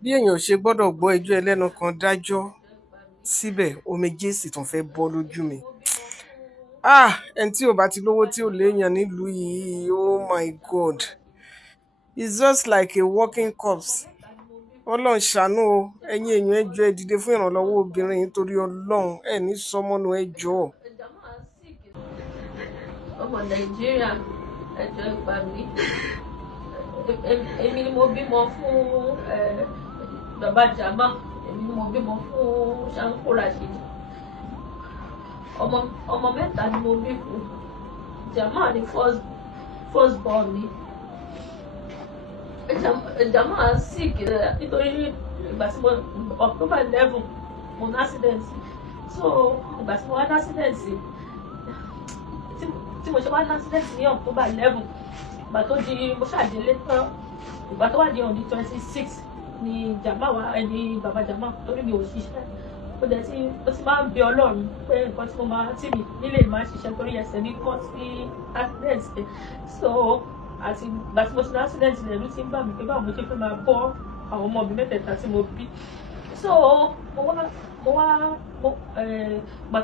bí èèyàn ò ṣe gbọ́dọ̀ gbọ́ ẹjọ́ ẹlẹ́nu kan dájọ́ síbẹ̀ omijé sì tún fẹ́ bọ́ lójú mi. Ẹni tí ò bá ti lówó tí ò léèyàn nílùú yìí, oh my god, it's just like a walking corpse. Ọlọ́run ṣàánú o, ẹ̀yin èèyàn ẹ jọ̀ọ́ ẹ dìde fún ìrànlọ́wọ́ obìnrin yìí torí Ọlọ́run, ẹ ní sọmọnù ẹ jọ̀ọ́. Ọmọ Nàìjíríà ẹ jọ̀ọ́ ẹ gbà mí. Èmi ni mo bímọ fún bàbá Jama, èmi ni mo bímọ fún Sanko Rasheed. Ọmọ mẹ́ta ni mo bí fún. Jama ni first born mi. Jama sick nítorí ìgbà tí mo October 11 mo ní accident. So ìgbà tí mo wá ní accident tí mo ṣe wá ní accident ní October 11, ìgbà tó di mo ṣàdélé tán, ìgbà tó wà di on the 26 ni Jama wá ẹni bàbá Jama torí mi ò ṣiṣẹ́. Ó ti máa ń bẹ Ọlọ́run pé nǹkan tí mo máa tí mi nílé máa ṣiṣẹ́ torí ẹsẹ̀ mi kọ́ sí accident. So àti ìgbà tí mo ti ní accident rẹ̀ ló ti ń bà mí pé báwo mo ṣe fẹ́ máa bọ́ àwọn ọmọ mi mẹ́tẹ̀ẹ̀ta tí mo bí. So ìgbà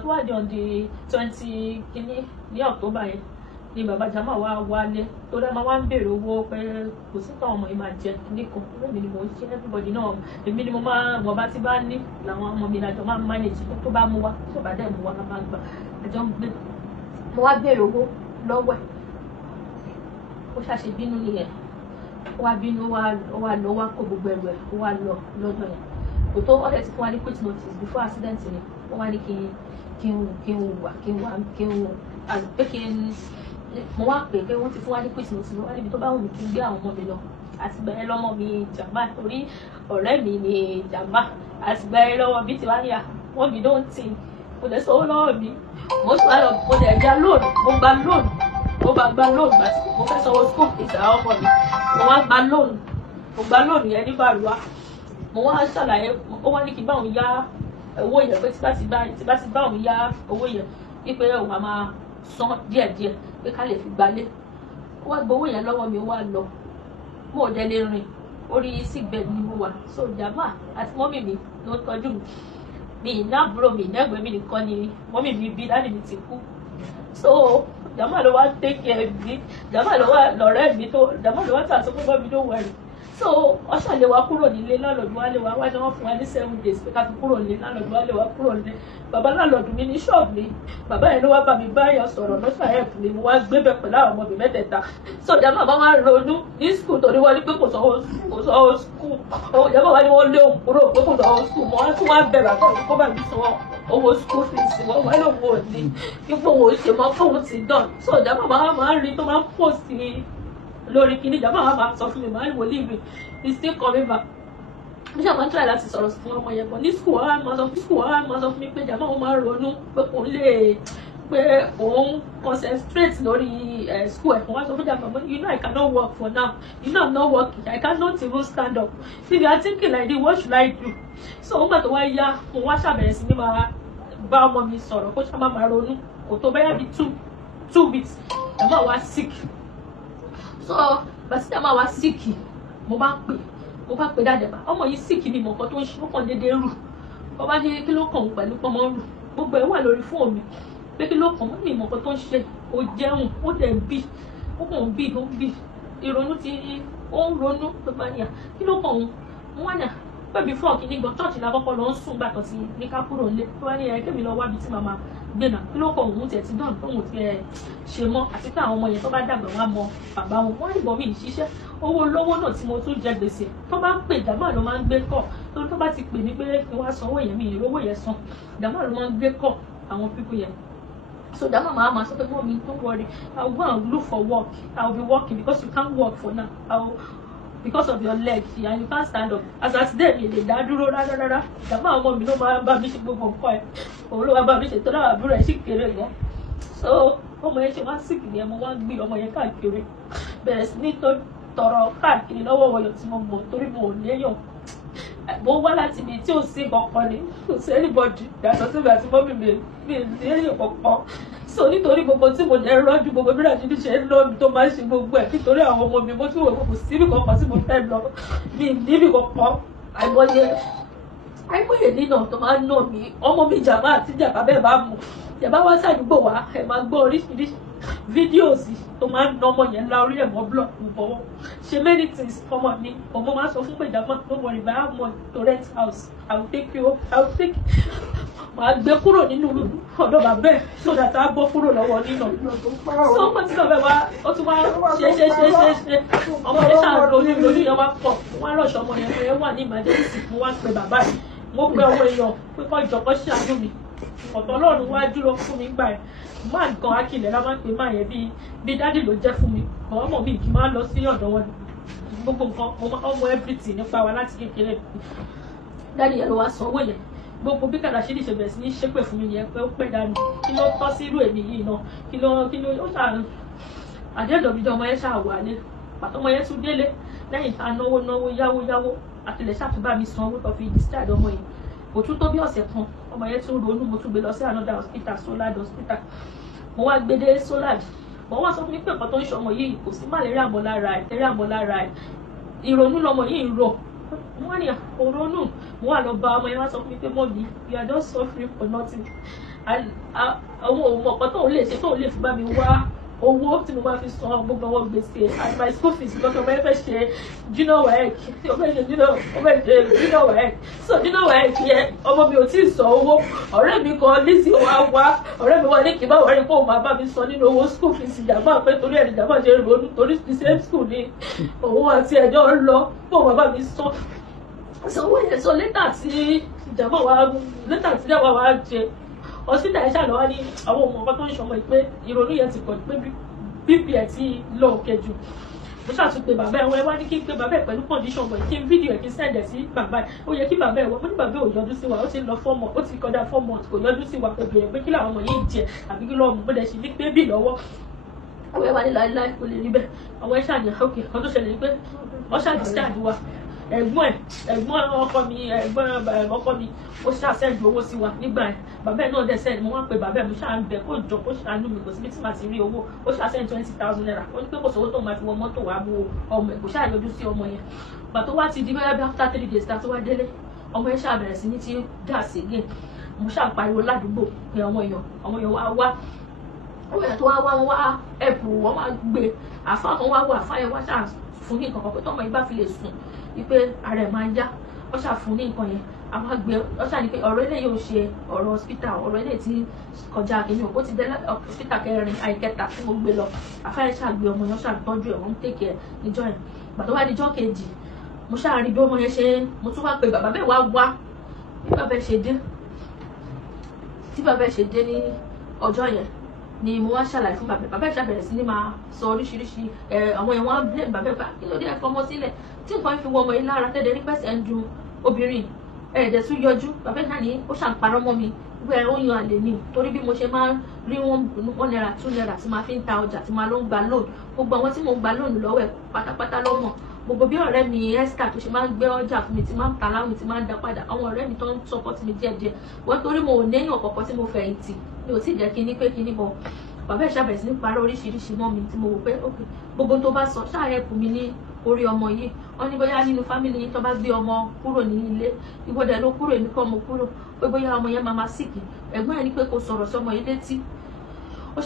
tó wà di on the 20 kìíní ní October yẹn ni bàbá Jama wá wálé tó dá máa wá ń béèrè owó pé kò sí táwọn ọmọ yìí máa jẹ nìkan. Èmi ni mo ń ṣe everybody náà, èmi ni mo máa wọ́n bá ti bá ní làwọn ọmọ mi lájọ máa ń manage tó bá mú wá tó bá dẹ̀ mú wá máa gbà ẹjọ́ ń gbé. Mo wá béèrè owó lọ́wọ́ ẹ̀, ó ṣàṣe bínú nìyẹn, ó wá bínú ó wá lọ wá kó gbogbo ẹrù ẹ̀ ó wá lọ lọ́dọ̀ yẹn. Kò tó ọ̀dẹ̀ ti fún wa ní quit notice before accident ni ó wá ní kí n mo wá pè pé wọ́n ti fún wa ní quit notice wá níbi tó bá wù mí kí n gbé àwọn ọmọ mi lọ. Àtìgbà yẹn lọ́mọ mi Jama torí ọ̀rẹ́ mi ni Jama. Àtìgbà yẹn lọ́wọ́ mi ti wá yà wọ́n mi don't think kò lè sọ́wọ́ lọ́wọ́ mi. Mo sì wá lọ mo dẹ̀ já loan, mo gba loan gbàtí mo fẹ́ sanwó school fees àwọn ọmọ mi. Mo wá gba loan yẹn ní Bàrúwá. Mo wá ṣàlàyé, ó wá ní kí n bá òun yá owó yẹn pé tí bá ti bá òun yá owó yẹn wípé òun á máa san díẹ̀díẹ̀ pé ká lè fi gbalé. Ó wá gbowó yẹn lọ́wọ́ mi ó wá lọ. Mo ò dẹ̀ lè rìn, orí sick bed ni mo wà. So Jama àti mọ́mì mi ló ń tọ́jú mi. Mi ìná àbúrò mi ìnẹ́gbẹ̀ẹ́ mi nìkan ni mọ́mì mi bí, dáàdì mi ti kú. So Jama ló wá take care mi, Jama ló wá lọ́rẹ́ mi tó, Jama ló wá tà sọ pé bọ́ mi ló wẹ̀rì. So ọṣà lè wá kúrò nílé, lálọ́dún wá lè wá wájú wọn fún wa ní 7 days pé ká fi kúrò nílé, lálọ́dún wá lè wá kúrò nílé. Bàbá lálọ́dún mi ní ṣọ́ọ̀bù mi, bàbá yẹn ló wá bá mi báyọ̀ sọ̀rọ̀ lọ́ṣà help mi, mo wá gbé bẹ̀ pẹ̀lú àwọn ọmọ mi mẹ́tẹ̀ẹ̀ta. So Jama bá wá ronú ní school torí wọ́n ní pé kò sọ́wọ́ school. Jama wá ní wọ́n lé òun kúrò pé kò sọ́wọ́ school. Mo wá tún wá bẹ̀rẹ̀ àtọ́jú kó bá mi sọ owó school fees wọn wá lóun ò ní ipò òun ṣe mọ́ fóun ti dán. So Jama máa ń rí tó máa ń pò sí lórí kíní. Jama máa sọ fún mi, máa ń wò leave it's still coming back. Bí ṣe àwọn try láti sọ̀rọ̀ fún ọmọ yẹn kan ní school wa máa sọ fún mi pé Jama ó máa ronú pé òun concentrate lórí school ẹ̀. Wọ́n wá sọ fún Jama, you know I cannot work for now, you know I'm not working, I cannot even stand up. If you are thinking like this, what should I do? So nígbà tó wá yá mo wá ṣàbẹ̀rẹ̀ sí ní máa bá ọmọ mi sọ̀rọ̀ kó ṣá máa ronú. Kò tó bẹ́yà bí 2 weeks Jama wá sick. So bàtí Jama wá sick mo bá pè dáadáa bá ọmọ yìí sick ni mo nǹkan tó ń ṣe, ó kàn déédéé rù. Ó bá ní kí ló kàn pẹ̀lú pọ́nmọ́ rù, gbogbo ẹ̀ wà lórí fóònù mi pé kí ló kàn mọ́ ní nǹkan tó ń ṣe. Ó jẹun ó dẹ̀ bí ó kàn bí ìrònú tí ó ń ronú pé bá yà kí ló kàn òun. Mo wá ní pé before kìíní gan church la kọ́kọ́ lọ ń sùn gbàtọ̀ sí ní ká kúrò nílé. Tó wá ní kémi lọ wá bí tí màmá gbé náà kí ló kàn òun tiẹ̀ ti dán tóun ti ṣe mọ́. Àti pé àwọn ọmọ yẹn tó bá dàgbà wá mọ bàbá wọn, wọ́n ìbọn mi ìṣiṣẹ́ owó olówó náà tí mo tún jẹ gbèsè tó bá ń pè Jama ló máa ń gbé kọ́. Tó bá ti pè mí pé kí wọ́n sanwó yẹn mi ìrówó yẹn san, Jama ló máa ń gbé kọ́ àwọn pípọ̀ yẹn. So Jama máa sọ pé mommy don't worry, I'll go and look for work, I'll be working because you can't work for now, because of your leg and you can't stand up. As at today mi lè dá dúró rárá. Jama ọmọ mi ló máa bá mi ṣe gbogbo nǹkan ẹ̀, òun ló wá bá mi ṣe tó dáwà àbúrò ẹ̀ sì kéré gan. So ọmọ yẹn ṣe wá sick ni ẹ mo wá gbé ọmọ yẹn káàkiri bẹ̀rẹ̀ sí ní tọrọ káàkiri lọ́wọ́ wọ̀yọ̀ tí mo mọ̀ torí mo ò léyàn. Mo wá láti ibi tí ò sí kankan ni, kò sí anybody yàtọ̀ síbi àti mọ́mì mi léyàn kankan. So nítorí gbogbo tí mo dẹ̀ rọ́jú gbogbo bí Rasheed ṣe ń lọ mi tó máa ń ṣe gbogbo ẹ̀ nítorí àwọn ọmọ mi mo tún wò kò síbi kankan tí mo fẹ́ lọ mi níbi kankan. àìmọye nínà tó máa ń nà mí. Ọmọ mi Jàmá àti Jàmá bẹ́ẹ̀ bá mú Jàmá wá sàdúgbò wa ẹ máa gbọ́ oríṣiríṣi fídíòsì tó máa ń ná ọmọ yẹn la orí ẹ̀ mọ́ blọọkù bọ́wọ́ ṣe many things fọmọ mi. Ọmọ máa sọ fún pé Jàmá don't worry if I have money to rent house I will take you màá gbé kúrò nínú ọ̀dọ̀ bàbá ẹ̀ so that a gbọ́ kúrò lọ́wọ́ nínà. So ọmọ tí bàbá wa ó tún wá ṣe ọmọ yẹn ṣáà lóyún yẹn wá pọ̀ wọ́n rọ̀ṣọ́ ọmọ yẹn wà ní emergency mo wá pe bàbá yìí mo pe ọmọ èèyàn pé kọ́ ìjọkọ́ ṣàánú mi ọ̀tọ̀ Ọlọ́run wá dúró fún mi gbà ẹ̀ máa gan akilẹ̀ la máa ń pè máa yẹn bí dádì ló jẹ́ fún mi ọmọ mi kì í máa lọ sí ọ̀dọ̀ wọn gbogbo nǹkan ọmọ everything nípa wa láti kékeré dádì yẹn ló wá sanwó yẹn gbogbo bí Rasheed ṣe bẹ̀rẹ̀ sí ní ṣépè fún mi yẹn pé ó pẹ́ dànù kí ló tọ́ sí irú èmi yìí náà kí ló ó ṣàrùn àdéhùn ọmọ yẹn ṣáà wà ní pàtó ọmọ yẹn tún délé lẹ́yìn tá a náwó yáwó àtìlẹ̀ ṣàtúbà mi san owó tó fi discharge ọmọ yẹn kò tún tó bí ọ̀sẹ̀ kan ọmọ yẹn tún ronú mo tún gbé lọ sí another hospital Solad hospital mo wá gbé dé Solad mo wá sọ fún mi pé nǹkan tó ń ṣe ọmọ yìí kò sí malaria mọ́ lára ẹ̀ ìrònú lọmọ yìí ń rò wọ́n ní òrónù mo wà lọ bá ọmọ yẹn wá sọ fún mi pé mọ́bí you are just suffering for nothing àwọn òun ọ̀pọ̀ tóun lè ṣe tóun lè fi bá mi wá owó tí mo máa fi san gbogbo àwọn gbèsè and my school fees because ọmọ yẹn fẹ́ ṣe junior waec junior waec so junior waec yẹn ọmọ mi ò tí ì san owó ọ̀rẹ́ mi kan Lizzy wá ọ̀rẹ́ mi wá ní kí n bá wọlé kó o máa bá mi san nínú owó school fees Jàmá pé torí ẹni Jàmá ṣe ronú torí the same school ni òun àti ẹjọ́ ń lọ kó o máa bá mi san sanwó yẹn so lẹ́tà tí Jàmá wa jẹ hospital ẹ̀ ṣàlọ́wọ́ ní àwọn ọmọ ọ̀pá tó ń ṣọmọ pé ìrònú yẹn ti pọ̀ pé bp ẹ̀ ti lọ òkè jù mo ṣàtúnpè bàbá ẹ̀ wọ́n ẹ wá ní kí n pe bàbá ẹ̀ pẹ̀lú condition wọ̀ kí n fídíò ẹ̀ kí n sẹ̀ǹdẹ̀ sí bàbá ẹ̀ ó yẹ kí bàbá ẹ̀ wọ́n mo ní bàbá ẹ̀ ò yọjú sí wa ó ti lọ 4 months ó ti kọjá 4 months kò yọjú sí wa kò béèrè pé kí làwọn ọmọ yìí jẹ àbí kí lọ́ọ̀mù gbọ́dẹ̀ sí ní bébì lọ́wọ́ àwọn ẹ̀ wá ní láéláé kò lè rí bẹ́ẹ̀ àwọn ẹ̀ ṣàníyàn ókè kan tó ṣẹlẹ̀ ní pé wọ́n ṣàdìsíàdì wa ẹ̀gbọ́n ọkọ mi ó ṣàṣẹ́ǹdì owó sí wa nígbà yẹn bàbá ẹ̀ náà dẹ̀ sẹ́ǹdì mo wá pe bàbá ẹ̀ mo ṣáà ń bẹ̀ kó jọ kó ṣàánú mi kò síbi tí màá ti rí owó ó ṣàṣẹ́ǹdì 20,000 naira ó ní pé kò sówó tó máa fi wọ mọ́tò wá wo ọmọ ẹ̀ kò ṣáà yọjú sí ọmọ yẹn gbà tó wá ti di bẹ́ẹ̀ bí after 3 days tá tó wá délé ọmọ yẹn ṣáà bẹ̀rẹ̀ sí ní ti gáàsì again mo ṣáà pariwo ládùúgbò pé ọmọ èèyàn wá ọmọ èèyàn tó wá ẹ̀pù wọ́n máa gbé àfáà kan wá wọ àfáà yẹn wá ṣáà fún ní nǹkan kan pé tọ́mọ yìí bá fi lè sùn wípé ara ẹ̀ máa ń yá ó ṣàfún ní nǹkan yẹn àwọn àgbẹ̀ ó ṣàní pé ọ̀rọ̀ eléyìí ò ṣe ọ̀rọ̀ hospital ọ̀rọ̀ eléyìí ti kọjá kìíní ó ti dé hospital kẹrin àìkẹta tí mo gbé lọ àfáà yẹn ṣàgbé ọmọ yẹn ṣàtọ́jú ẹ̀ wọ́n ń tèkẹ́ níjọ́ yẹn gbàtọ́ wá níjọ́ kejì mo ṣàrí bí ọmọ yẹn ṣe mo tún wá pe bàbá bẹ́ẹ̀ wá bí bàbá ẹ̀ ṣe dé ní ọjọ́ yẹn ni mo wá ṣàlàyé fún bàbá ẹ̀ ṣàbẹ̀rẹ̀ sí ní máa sọ oríṣiríṣi àwọn èèyàn wọn blame bàbá ẹ̀ kí ló dé ẹ fọmọ sílẹ̀ tí nǹkan fi wọ ọmọ yìí lára tẹ́lẹ̀ nípasẹ̀ ń ju obìnrin ẹ̀ẹ́dẹ̀ tún yọjú bàbá ẹ̀ náà ní ó ṣàǹparọ́ mọ́ mi wípé ó yan àlè ni torí bí mo ṣe máa ń rí 1 naira 2 naira tí máa fi ń ta ọjà tí máa ló ń gba loan gbogbo àwọn tí mo ń gba loan lọ́wọ́ ẹ̀ pátápátá lọ́mọ gbogbo bí ọ̀rẹ́ mi Esther tó ṣe máa ń gbé ọjà fún mi tí máa ń ta láwìn tí máa ń dá padà àwọn ọ̀rẹ́ mi tó ń support mi díẹ̀díẹ̀ wọ́n torí mo ò néyàn kọ̀ọ̀kan tí mo fẹ̀yìntì mi ò tí ì jẹ́ kíní pé kíní bọ̀ bàbá ẹ̀ ṣàbẹ̀rẹ̀ sí ní parọ́ oríṣiríṣi mọ́ mi tí mo wò pé ok gbogbo tó bá sọ ṣáà ẹ̀kú mi ní orí ọmọ yìí wọ́n ní bóyá nínú fámìlì yìí tó bá gbé ọmọ kúrò ní ilé ìgbọ́dẹ̀ ló kúrò ní kọ́ ọmọ kúrò pé bóyá ọmọ yẹn máa síkì ẹ̀gbọ́n ẹ̀ ní pé kò sọ̀rọ̀ sọmọ yìí létí ó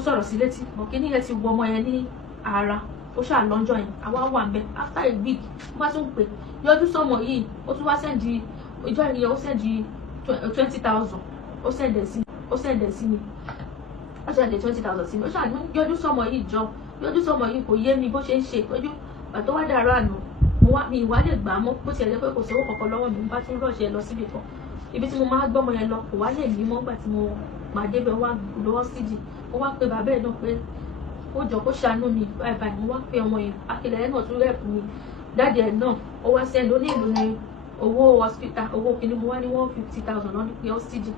sọ̀rọ̀ sí létí bọ̀ kíní yẹn ti wọ ọmọ yẹn ní ara ó ṣáà lọ́jọ́ yẹn àwa wà ń bẹ after a week ó bá tún pè yọjú sọmọ yìí ó tún wá sẹ́ndì ìjọ ìyẹn ó sẹ́ndì 20,000 ó sẹ́ndẹ̀ sí mi ó sẹ́ndẹ̀ 20,000 sí mi ó ṣáà yọjú sọmọ yìí yọjú sọmọ yìí kò yé mi bó ṣe ń ṣe ìtọ́jú pàtó wá dàrú àná mi ìwà lè gbà á mọ́ bó ti ẹ̀jẹ̀ pé kò sówó kankan lọ́wọ́ mi bá tún rọ̀ṣẹ̀ lọ síbi kan ibi tí mo máa gbọ́mọ yẹn lọ kò wá lè mí mọ́ gbà tí mo máa débẹ̀ wá lọ́wọ́ sídìí ó wá pe bàbá ẹ̀ náà pé ó jọ kó ṣàánú mi báyìí mo wá pe ọmọ yẹn akílẹ̀ ẹ̀ náà tún rẹ̀ fún mi dáàdì ẹ̀ náà ó wá sẹ́ni ó ní ìlú ní owó hospital owó kìíní mo wá ní 150,000 lọ́ní pé ọ́sídìí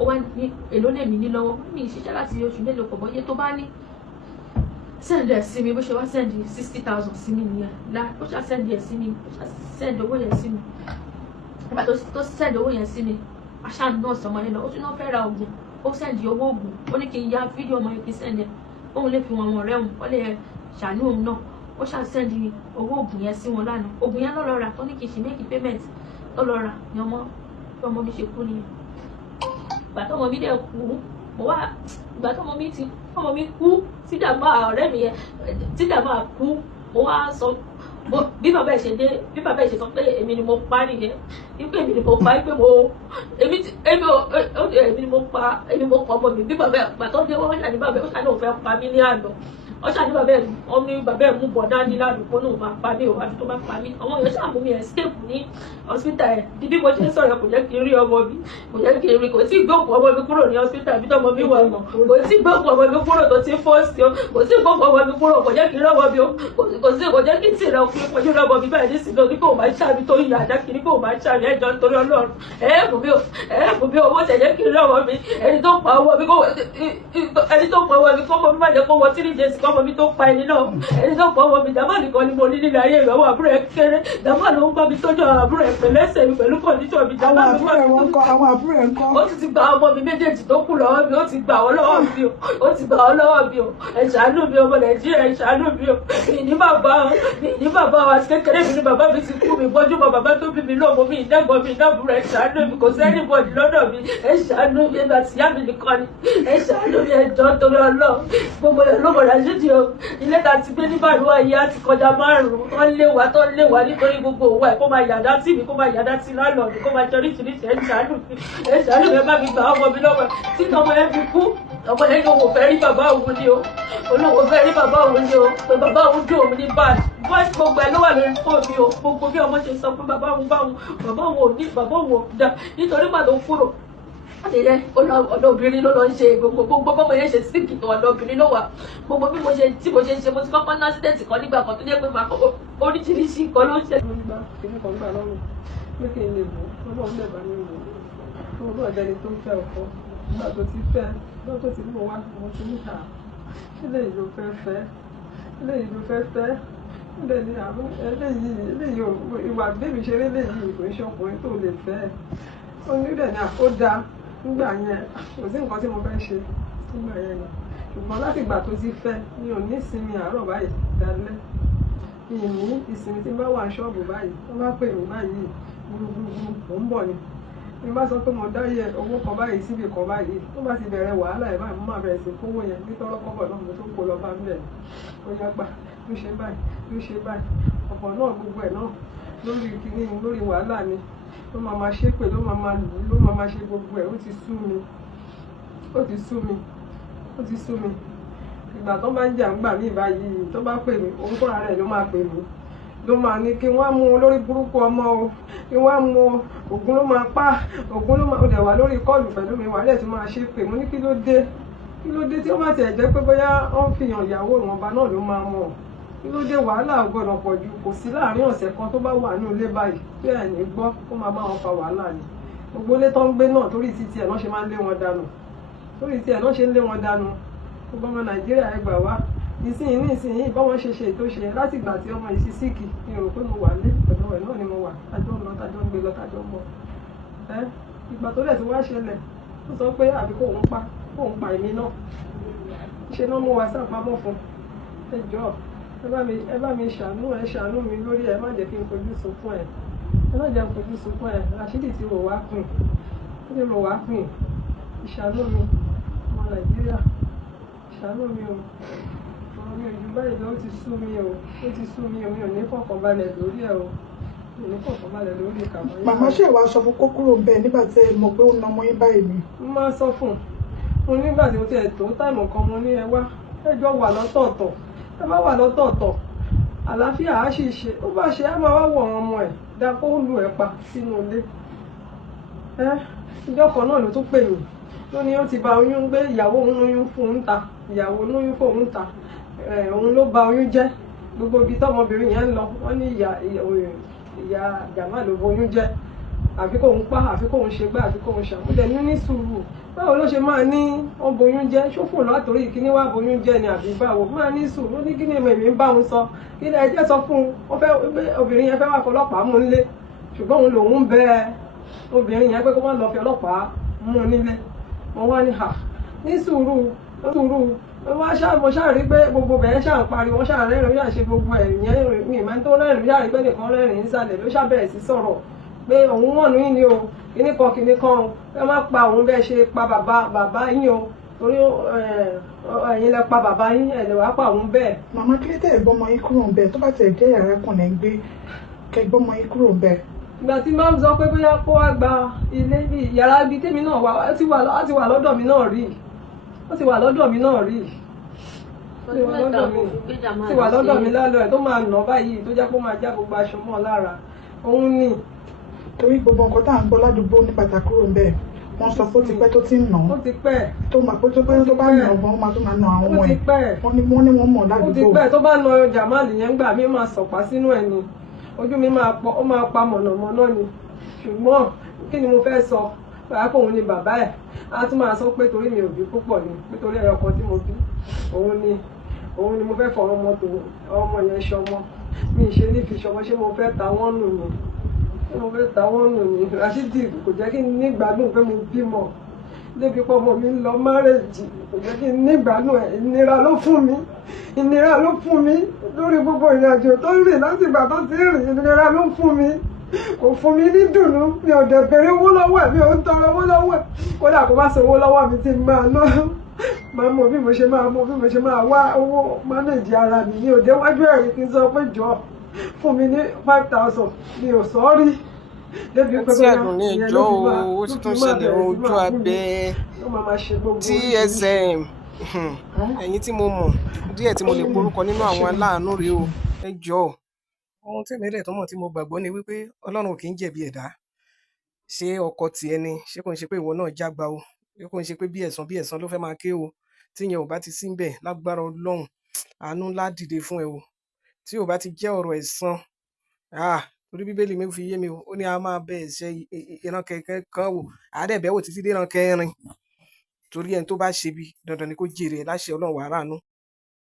ó wá ní èló lè mí ní lọ́wọ́ mi ìṣiṣẹ́ láti oṣù mélòó kọ̀ bọ́yé tó bá ní send ẹ̀ sí mi bó ṣe wá send 60,000 sí mi nìyẹn ó ṣá send ẹ̀ sí mi ó ṣá send owó yẹn sí mi nígbà tó send owó yẹn sí mi aṣáà náà sọmọ yẹn lọ ó tún náà fẹ́ ra oògùn ó send owó oògùn ó ní kí n ya fídíò ọmọ yẹn kí n send ẹ̀ òun lè fi wọn ọ̀rẹ́ òun ó lè ṣàánú òun náà ó ṣàṣẹ́ndì owó oògùn yẹn sí wọn lánàá. Oògùn yẹn lọ́ọ́ lọ rà tó ní kí n ṣe make payment lọ́ọ́ rà ni ọmọ mi ṣe kú nìyẹn. Ìgbà tọ́mọ mi dẹ̀ kú mo wá ìgbà tọ́mọ mi kú tí dàgbà ọ̀rẹ́ mi yẹn tí dàgbà kú mo wá sọ bí bàbá ẹ̀ ṣe sọ pé èmi ni mo pa nìyẹn wípé èmi ni mo pa wípé èmi ni mo pa ọmọ mi. Bí bàbá ẹ̀ pàtó dé wọ́n ṣàní bàbá ẹ̀ ó ṣàní òun fẹ́ pa mí ní àná. Ó ṣàní bàbá ẹ̀ wọ́n ní bàbá ẹ̀ mú bọ̀ dání ládùúgbò náà máa pa mí o àbí tó bá pa mí. Àwọn èèyàn ṣàmú mi escape ní hospital ẹ̀ di bí mo ṣe ń sọ̀rọ̀ kò jẹ́ kí n rí ọmọ mi kò jẹ́ kí n rí kò tí ì gbóòkù ọmọ mi kúrò ní hospital bí tọmọ mi wà mọ̀ kò tí ì gbóòkù ọmọ mi kúrò tó ti fọ́ọ̀sì o kò tí ì gbóòkù ọmọ mi kúrò kò jẹ́ kí n rí ọmọ mi o kò jẹ́ kí n tì rẹ ọkùnrin pẹ̀lú ọmọ mi báyìí nísìnyí lórí kò máa ṣàmì tó yà á dákìrí kò máa ṣàmì ẹjọ́ nítorí Ọlọ́run ẹ̀ẹ́bù mi owó tẹ̀jẹ́ kí n rí ọmọ mi ẹni tó pa ọmọ mi kó ọmọ mi má jẹ́ kó wọ 3 days kó ọmọ mi tó pa ẹni náà ẹni tó pa ọmọ mi dàmọ́ nìkan ni mo ní nílẹ̀ ayé ìwà àbúrò ẹ̀ kéré dàmọ́ ló ń gbọ́ mi tọ́jú àbúrò ẹ̀ pẹ̀lẹ́sẹ̀ mi pẹ̀lú kọ̀ndíṣọ̀ mi dàmọ́ mi àwọn àbúrò ẹ̀ ń kọ́. ó ti gba ọmọ mi méjèèjì tó kù lọ́wọ́ mi ó ti gbà wọ́n lọ́wọ́ mi ó ti gbà wọ́n lọ́wọ́ mi o ẹ ṣàánú mi ọmọ Nàìjíríà ẹ ṣàánú mi o ní bàbá wa kékeré mi ní bàbá mi ti kú mi gbọ́jú mọ́ bàbá tó bí mi lọ́mọ mi ìdẹ́gbọ́n mi ìdábùrú ẹ ṣàánú mi kò sẹ́ni bọ̀dì lọ́dọ̀ mi ẹ ṣàánú mi ẹgbà tí yá mi nìkan ni ẹ ṣàánú mi ẹjọ́ torí Ọlọ́run gbogbo ẹ̀ ló mọ̀ Rasheed o ilé ta ti gbé ní bàlúwà yìí á ti kọjá 5 wọ́n lé wa nítorí gbogbo òwò ẹ̀ kó máa yàdá tì mí kó máa yàdá tì lálọ́ọ̀dù kó máa jẹ oríṣiríṣi ẹ ṣàánú mi ẹ bá mi gbà ọmọ mi lọ́wọ́ tí ọmọ yẹn fi kú ọmọ yẹn lówó fẹ́ rí bàbá òun ni o olówó fẹ́ rí bàbá òun ni o pé bàbá òun dùn òun ní báyìí voice gbogbo ẹ ló wà lórí fóònù mi o gbogbo bí ọmọ ṣe sọ pé bàbá òun ò ní bàbá òun ò dá nítorí màá ló kúrò àdìrẹ ọ̀dọ̀ obìnrin ló lọ ń ṣe gbogbo bọ́mọ yẹn ṣe síkì tó ọ̀dọ̀ obìnrin ló wà gbogbo bí mo ṣe ń ṣe mo ti kọ́kọ́ ní accident kan nígbà kan tó jẹ́ pé màá kọ́kọ́ oríṣiríṣi nǹkan ló ń ṣe. kìnnì kan gbà lọ́rùn pé kí n lè wò Ọlọ́run lè bá mi wò ó lọ́ọ̀ dẹni tó fẹ́ ọkọ nígbà tó ti fẹ́ lọ́ọ̀ tó ti mú wá mo ti ní ta eléyìí ló fẹ́ fẹ́ eléyìí ìwà bébì ṣe eléyìí kò ń ṣe ọkùnrin tó lè fẹ́ onídẹ̀ ni ó dáa nígbà yẹn kò sí nǹkan tí mo fẹ́ ṣe nígbà yẹn ni ṣùgbọ́n láti ìgbà tó ti fẹ́ mi ò ní ìsinmi àárọ̀ báyìí dalẹ́ mi ì ní ìsinmi tí n bá wà ṣọ́ọ̀bù báyìí wọ́n bá pè mí báyìí gbúgbúgbú mò ń bọ̀ ni bí n bá sọ pé mo dáyẹ owó kan báyìí síbi kan báyìí tó bá ti bẹ̀rẹ̀ wàhálà ẹ̀ báyìí mo máa bẹ̀rẹ̀ sí kówó yẹn ní tọ́lọ́kọ́bọ̀ náà mo tó kó lọ bá ń bẹ̀ ó yá gbà ló ṣe báyìí ọ̀pọ̀ náà gbogbo ẹ̀ náà lórí kíní lórí wàhálà ni ló máa ma ṣépè ló máa ma ṣe gbogbo ẹ̀ ó ti sú mi ìgbà tó bá ń jà ń gbà mí báyìí tó bá pè mí òun fúnra rẹ̀ ló máa pè mí ló máa ní kí wọ́n á mú olórí burúkú ọmọ o kí wọ́n á mú ògùn ló máa pa ògùn ló máa ó dẹ̀ wà lórí kọ́ọ̀lù pẹ̀lú mi wàhálẹ̀ tó máa ṣépè mo ní kí ló dé tí ó bá tiẹ̀ jẹ́ pé bóyá ó ń fihàn ìyàwó ìwọ̀nba náà ló máa mọ̀ kí ló dé wàhálà gbọ́dọ̀ pọ̀ jù kò sí láàárín ọ̀sẹ̀ kan tó bá wà ní ilé báyìí tí ẹ̀ ní gbọ́ kó máa bá wọn fa wàhálà ni gbogbo ilé tó ń gbé náà torí títí ẹ̀ náà ṣe máa ń lé wọn dànù gbogbo ọmọ Nàìjíríà ẹ gbà wá nísìnyí báwọn ṣe ètò ṣe láti ìgbà tí ọmọ yìí sí síkì mi ò rò pé mo wà lé ọ̀dọ̀ ẹ̀ náà ni mo wà tájọ́ ń lọ tájọ́ ń gbé lọ tájọ́ ń bọ̀ ìgbà tó dẹ̀ tí wá ṣẹlẹ̀ ó sọ pé àbí kóun pa èmi náà ṣe náà mo wà sápamọ́ fún ẹ jọ̀ọ́ ẹ bá mi ṣàánú mi lórí ẹ má jẹ́ kí n fojú sunkún ẹ má jẹ́ fojú sunkún ẹ Rasheed ti rò wá pin ìṣàánú mi ọmọ Nàìjíríà ìṣàánú mi o ọ̀rọ̀ mi ò ju báyìí lọ ó ti sú mi o mi ò ní fọkànbalẹ̀ lórí ẹ o mi ò ní fọkànbalẹ̀ lórí ìkàwé. màmá ṣe wàá sọ fún kókúrò bẹ́ẹ̀ nígbà tí ẹ mọ̀ pé ó na ọmọ yín báyìí ni. mo máa sọ fún un nígbà tí mo ti ẹ̀ tó táìmù kan mo ní ẹ wá ẹjọ́ wà lọ́tọ̀ọ̀tọ̀ ẹ bá wà lọ́tọ̀ọ̀tọ̀ àlàáfíà á sì ṣe ó bá ṣe á máa wá wọ̀ wọn ọmọ ẹ̀ dá kó lù ẹ̀ pa sínú ilé ìjọ kan náà ló tún pè mí ló ní ó ti ba oyún gbé ìyàwó òun lóyún fún un ta ìyàwó lóyún fún òun ta òun ló ba oyún jẹ́ gbogbo ibi tọ́mọbìnrin yẹn ń lọ wọ́n ní ìyá jàmá ló boyún jẹ́ àfi kóun pa àfi kóun ṣe gbá àfi kóun ṣàmúdẹ ní sùúrù báwo ló ṣe máa ní wọn boyún jẹ́ ṣófò látòrí ìkíní wá boyún jẹ́ ni àbí báwo máa ní sùúrù ó ní kí ni èmi ń bá òun sọ kí ni ẹjẹ́ sọ fún un obìnrin yẹn fẹ́ wá fọlọ́pàá mú nílé ṣùgbọ́n òun lòun bẹ obìnrin yẹn pé kó má lọ fi ọlọ́pàá mú nílé wọn wá ní ní sùúrù mo ṣáà rí pé gbogbo bẹ̀rẹ̀ ṣáà ń pariwo, wọ́n ṣáà rẹ́rìn-ín, ó ṣáà ṣe gbogbo ẹ̀rìn yẹn, mi ìmọ̀ tó rẹ́rìn-ín, ṣáà rí pé nìkan rẹ́rìn-ín nísàlẹ̀ ló ṣáà bẹ̀rẹ̀ sí sọ̀rọ̀ pé òun wọ̀n ní ni o, kíní kan o, ẹ má pa òun bẹ́ẹ̀ ṣe pa bàbá yín o, torí ẹ̀yin lẹ pa bàbá yín, ẹ̀ lè wá pa òun bẹ́ẹ̀. Màmá kí ló tẹ̀ gbọ́mọ yín kúrò ń bẹ̀ tó bá tẹ̀ jẹ́ yàrá kan lẹ́ ń gbé kẹ́ gbọ́mọ yín kúrò ń bẹ̀. Ìgbà tí máa ń sọ pé bóyá kó wá gba ilé bíi yàrá ibi tèmi náà wà, ó ti wà lọ́dọ̀ mi náà rí, ó ti wà lọ́dọ̀ mi náà rí, ti wà lọ́dọ̀ mi lálọ́ ẹ̀ tó máa nà báyìí tó jẹ́ pé ó máa já gbogbo aṣọ mọ́ lára òun ni. Torí gbogbo nǹkan tá à ń gbọ́ ládùúgbò ní pàtàkì kúrò ń bẹ̀ wọ́n sọ pé ó ti pẹ́ tó ti ń nà án. Ó ti pẹ́. Tó máa pé tó bá nà ọgbọ́n ó máa tó máa nà àwọn ẹ̀. Ó ti pẹ́. Wọ́n ní wọ́n mọ̀ ládùúgbò. Ó ti pẹ́ tó bá nà Jamal yẹn gbà mí máa sọ̀pá sínú ẹ̀ ni, ojú mi ó máa pa mọ̀nàmọ́ná ni, ṣùgbọ́n kí ni mo fẹ́ sọ pàápàá òun ni bàbá ẹ̀ á tún máa sọ pé torí mi ò bí púpọ̀ ni, nítorí ẹyọ kan tí mo bí òun ni mo fẹ́ fọ ọmọ yẹn ṣọmọ, mi ì ṣe ní fi ṣọmọ, ṣé mo fẹ́ ta wọ́n nù ni, ṣé mo fẹ́ ta wọ́n nù ni. Rasheed kò jẹ́ kí n ní ìgbádùn pé mo bímọ débi pé ọmọ mi ń lọ márèjì, kò jẹ́ kí n ní ìgbádùn ẹ̀, ìnira ló fún mi lórí gbogbo ìrìnàjò tó ń rìn láti ìgbà tó ti rìn, ìnira ló fún mi, kò fún mi ní dùnnú, mi ò dẹ̀ bèrè owó lọ́wọ́ ẹ̀, mi ò ń tọrọ owó lọ́wọ́ ẹ̀, kódà kó bá san owó lọ́wọ́ mi tí n máa ná, máa mọ bí mo ṣe máa wá owó mánéjì ara mi, ní òde wájú ẹ̀rí kí n sọ pé jọ fún mi ní 5,000 mi ò sọ rí. Tí àdùn ní ìjọ owó tí tó ń ṣẹlẹ̀ ojú abẹ́ TSM ẹ̀yin tí mo mọ̀ díẹ̀ tí mo lè porúkọ nínú àwọn aláàánú rèé o, ẹ jọ̀ọ́. Ohun tí èmi dẹ̀ tó mọ̀ tí mo gbàgbọ́ ni wípé Ọlọ́run kì í jẹ̀bi ẹ̀dá. Ṣé ọkọ tiẹ̀ ni, ṣé kò ń ṣe pé ìwọ náà jágba o, ṣé kò ń ṣe pé bí ẹ̀san ló fẹ́ máa ké o, tí yẹn ò bá ti sí ńbẹ̀ lágbára Ọlọ́run àánú ńlá dìde fún ẹ o, tí ò bá ti jẹ́ ọ̀rọ̀ ẹ̀san torí bíbélì mi fi yé mi o, ó ní a máa bẹ ẹ̀ṣẹ̀ ìran kan wò, àádẹ́bẹ̀ wò títí dé ìran kẹrin, torí ẹni tó bá ṣe bí dandan ni kó jèrè láṣẹ Ọlọ́run wàá ráàánú.